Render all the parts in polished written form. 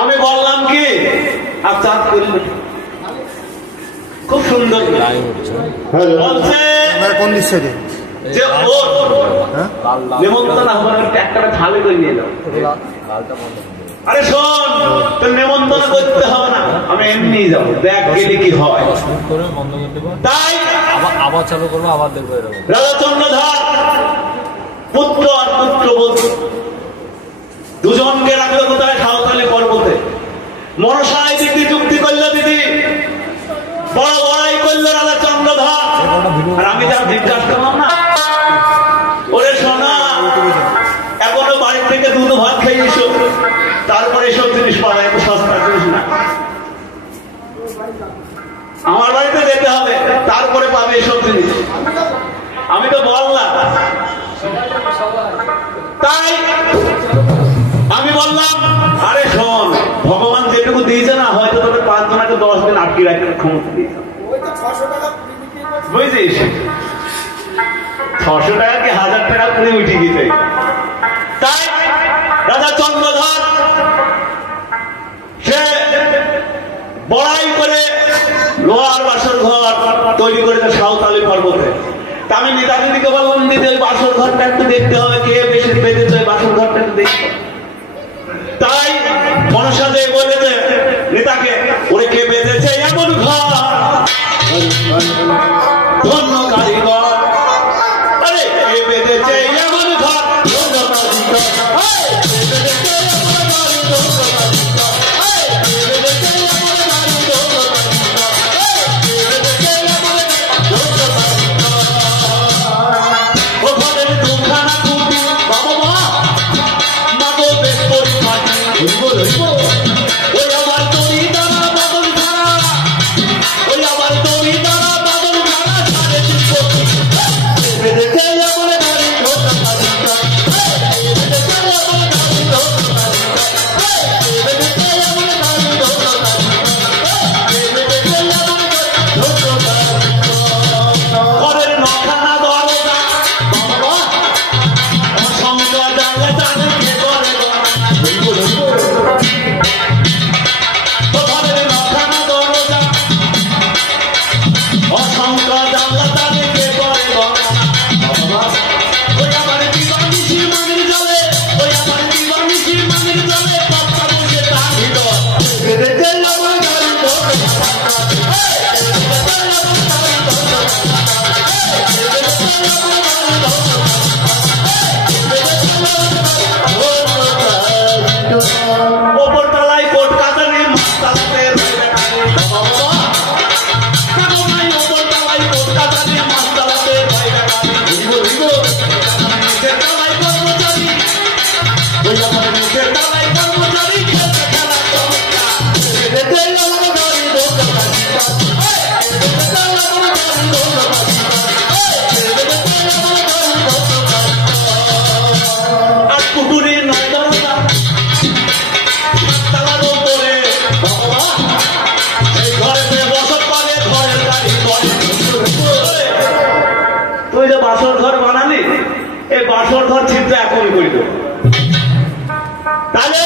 আমি বললাম কি আর চাঁদ করি খুব সুন্দর বলছে কোন দৃশ্যে যে নেমন্তন্ন হবার ট্র্যাক্টরে খালি করে নিয়ে যাও। আরে শোন, তোর নেমন্তন্ন করতে হবে না, আমি এমনি যাবো, দেখ গেলে কি হয়। তাই আবার চালু করবো, আবার দেখবো। রাজা চন্দ্রধর পুত্র আর পুত্র বলছে দুজনকে রাখলো কোথায়? সাঁওতালি পর্বতে। মনসায় দিদি চুক্তি করলো, দিদি বড় বড়াই করলো রাজা চন্দ্রধর। আর আমি যা জিজ্ঞাসা করলাম না, ওরে সোনা এখনো বাড়ির থেকে দুধ ভাত খেয়ে এসো, তারপরে এসব জিনিস পাওয়া এত সস্তা জিনিস না, আমার বাড়িতে যেতে হবে, তারপরে পাবে এসব জিনিস। আমি তো বললাম, তাই আমি বললাম আরে শোন, ভগবান যেটুকু দিয়েছে না, হয়তো তোদের 5 জনকে 10 দিন আটকে রাখার ক্ষমতা দিয়েছে, বুঝছিস? 600 টাকা কি 1000 টাকা পুরো উঠে গেছে। তাই রাজা চন্দ্রধর সে বড়াই করে লোহার বাসর ঘর তৈরি করেছে সাঁওতালি পর্বতে। তা আমি নেতাদিদিকে বললাম, দিদি ওই বাসর ঘরটা একটু দেখতে হবে, কে বেশি বেঁধেছে ওই বাসর ঘরটা একটু দেখতে। তাই মনসা যে বলেছে নেতাকে, ওরে কে বেঁধেছে এমন ঘর, ধন্য কারিগর, আরে কে বেঁধেছে এমন ঘর, ধন্য কারিগর, তুই যে বাসর ঘর বানালি, এই বাসর ঘর ছিদ্র এখনই করে দেবো। তাহলে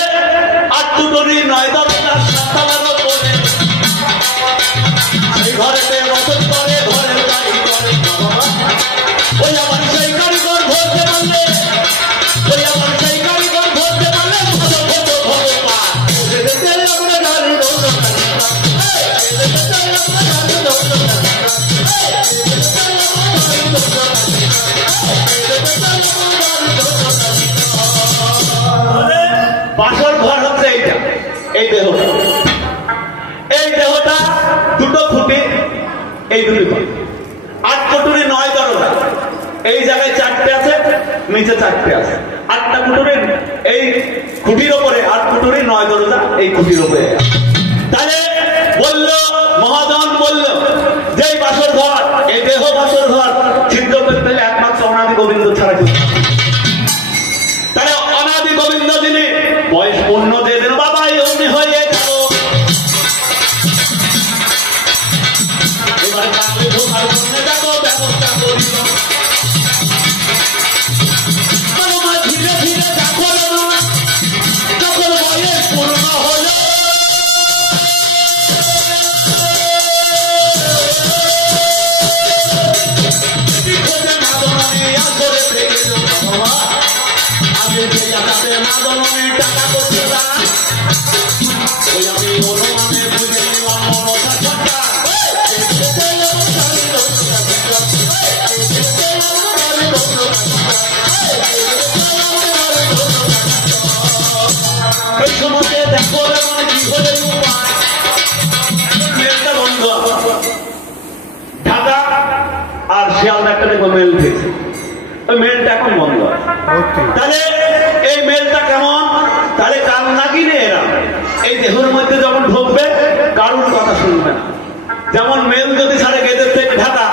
8 টুটুরি 9 দরজা 7 তলার উপরে, সেই ঘরেতে বসত করে, ঘরের গাড়ি করে। ওই আমার সেই কারিগর ধরতে পারলে, ওই আমার সেই কারিগর ধরতে পারলে বাসর ঘর হচ্ছে এইটা, এই দেহটা, এই দেহটা 2 ফুটে, এই 2 ফুট, 8 কুটুরি 9 দরজা, এই জায়গায় 4টে আছে, নিচে 4টে আছে, 8টা কুটুরির এই খুঁটির ওপরে, 8 কুটুরি 9 দরজা এই খুঁটির ওপরে। তাহলে বললো মহাজন, বললো যে বাসর ঘর, এই দেহ বাসর ঘর ছিদ্র করতে হলে একমাত্র অনাদি গোবিন্দ ছাড়া কেউ। তাহলে অনাদি গোবিন্দ যিনি, বয়স পূর্ণ দিয়ে দিন বাবা, এমনি হয়ে গেল। এবার ব্যবস্থা করি, ধীরে ধীরে দেখো কাছে যাতে মাদনে টাকা করতে দাঁড়ায় ওই আমি অনুমানে বুঝে নিলাম মনসা সরকার ওই সময় দেখো মানে কি হলে উপায় মেলটা বন্ধ ঢাকা আর শিয়ালদা একটা দেখবো মেল উঠেছে ওই মেলটা এখন বন্ধ তাহলে এই মেলটা কেমন তাহলে কাল নাগিনে এরা এই দেহের মধ্যে যখন ঢুকবে কারুর কথা শুনবে না যেমন মেল যদি সাড়ে গেদের থেকে ঢাকা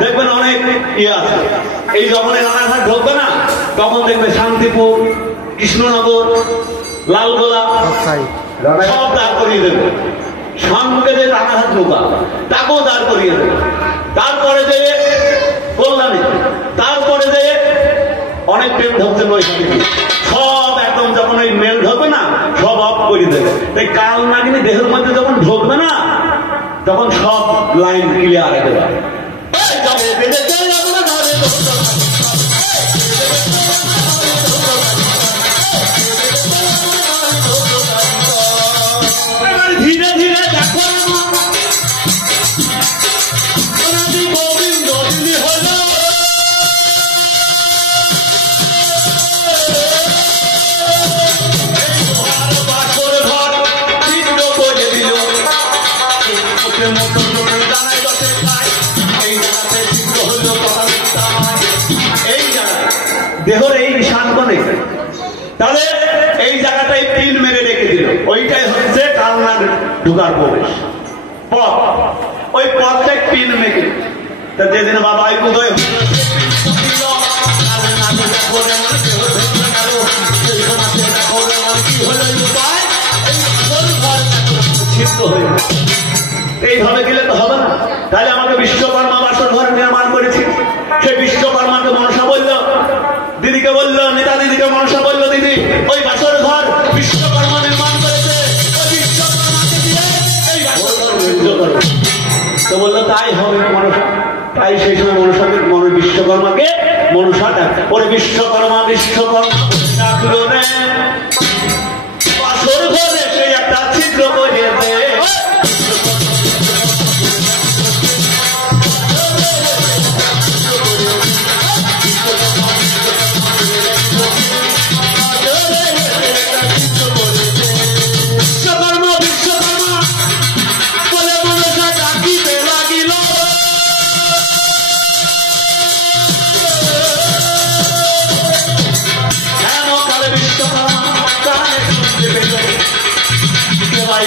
দেখবেন অনেক ইয়ে আছে এই যখন রানাঘাট ঢুকবে না তখন দেখবে শান্তিপুর কৃষ্ণনগর লালগোলা সব দাঁড় করিয়ে দেবে সঙ্গে যে রানাঘাট ঢোকা তাকেও দাঁড় করিয়ে দেবে তারপরে যে কল্যাণী তারপরে যে অনেক ট্রেন ঢুকছে নৈশালী সব একদম যখন ওই মেল ঢোকে না সব অফ করে দেবে তাই কাল নাগিনী দেহের মধ্যে যখন ঢুকবে না তখন সব লাইন ক্লিয়ার দেবে ধীরে ধীরে দেখো গোবিন্দ হল বাসর ঘর চিত্র করে দিল জানাই দশে খায় এই জায়গাতে চিত্র হইল কথা এই জায়গায় দেহর এই নিশান কোনে তাহলে এই জায়গাটাই পিন মেরে রেখে দিল ওইটাই হচ্ছে কালনার ঢুকার প্রবেশ পথ ওই পথটাই পিন মেরে তা যেদিন বাবা উদয় এইভাবে গেলে তো হবে না তাহলে আমাকে বিশ্বকর্মা বাসর ঘর নির্মাণ করেছি সেই বিশ্বকর্মাকে মনসা বলল দিদিকে বলল নেতা দিদিকে মনসা বলল দিদি ওই বাসর ঘর বিশ্বকর্মা নির্মাণ করেছে তো বললো তাই হবে মনসা তাই সেই সময় মনসাকে বিশ্বকর্মাকে মনসা ডাকতে ওরে বিশ্বকর্মা ডাকলো রে বাসর ঘরে সেই একটা ছিদ্র করে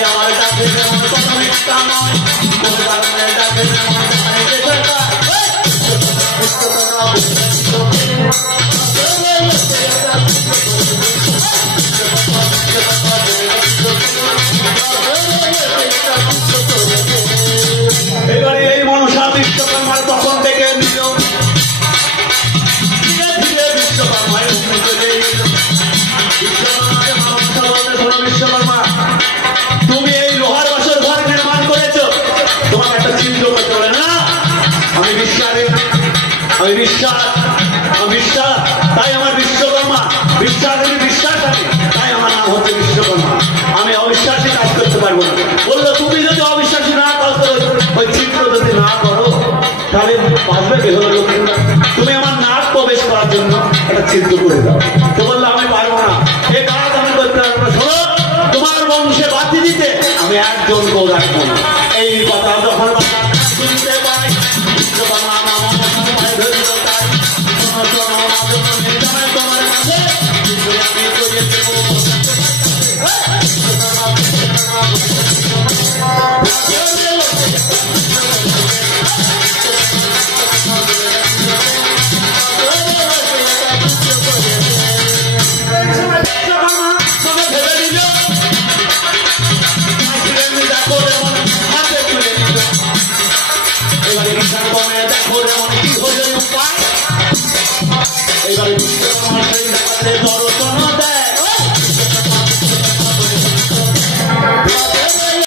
আমার ডাকে যেমন কথা মিথ্যা নয় কোন কারণে ডাকে যেমন